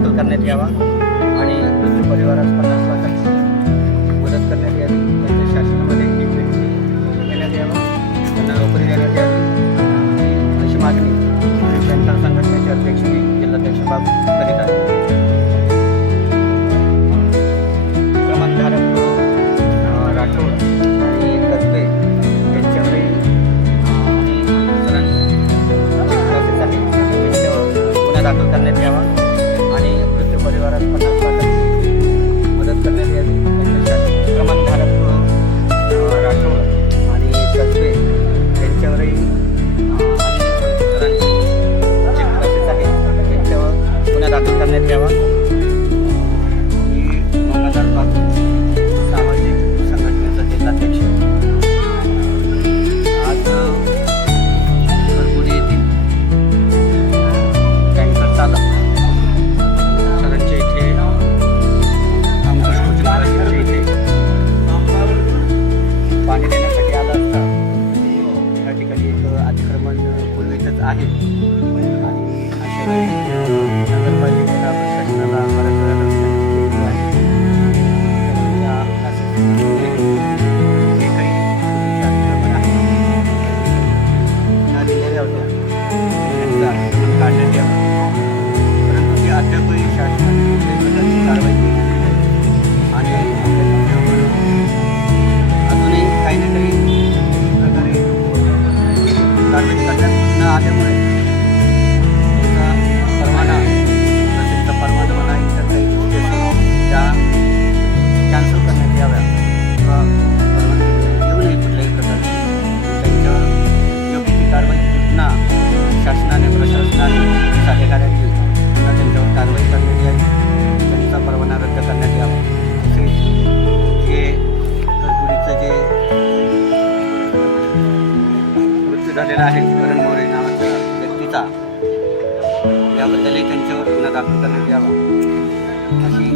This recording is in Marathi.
दाखल करण्यात यावा आणि मृत्यू परिवारास 50,00,000ची मदत करण्यात यावी. त्यांच्या शासनामध्ये एक व्यक्ती देण्यात यावा, त्यांना नोकरी देण्यात यावी अशी मागणी पेन्शन संघटनेचे अध्यक्ष मी जिल्हाध्यक्ष बाबू करीत आहे. क्रमांकधारक राठोड आणि कसबे यांच्यावरही आणि प्रोसेस आहे त्यांच्यावर गुन्हा दाखल करण्यात यावा आणि मृत्यू परिवारास 50,00,000ची मदत करण्यात यावी. त्यांच्या शासन क्रमांकधारक राठोड आणि कसबे यांच्यावरही आणि जे प्रोसेस आहे त्यांच्यावर गुन्हा दाखल करण्यात यावा. सामाजिक संघटनेचा जिल्हाध्यक्ष आज करगुडी येथील टँकर चालक सरांच्या इथे अंकुश कोचिंग इथे पाणी देण्यासाठी आला असता त्या ठिकाणी एक अतिक्रमण पूर्वीचंच आहे आणि अशा वेळी नगरपालिकेला प्रशासनाला बऱ्याच वेळा लक्ष केलेलं आहे. काढण्यात यावं, परंतु ती अद्यापही शासनाने कुठल्याही प्रकारची कारवाई केलेली नाही आणि अजूनही काही ना काही प्रकारे कारवाई करण्यात न आल्यामुळे त्याचा परवाना तसेचा परवाना म्हणा इतर काही गोष्टी त्या कॅन्सल करण्यात याव्या किंवा परवानगी देऊ नये कुठल्याही प्रकारची. त्यांच्या योग्य ती कारवाई पुन्हा शासनाने प्रशासनाने अधिकाऱ्यांनी पुन्हा त्यांच्यावर कारवाई करण्यात यावी, त्यांचा परवाना रद्द करण्यात यावा. तसेच जे करगुडीचं जे मृत्यू झालेला आहे करण मोरे नावाच्या व्यक्तीचा याबद्दलही त्यांच्यावर गुन्हा दाखल करण्यात यावा अशी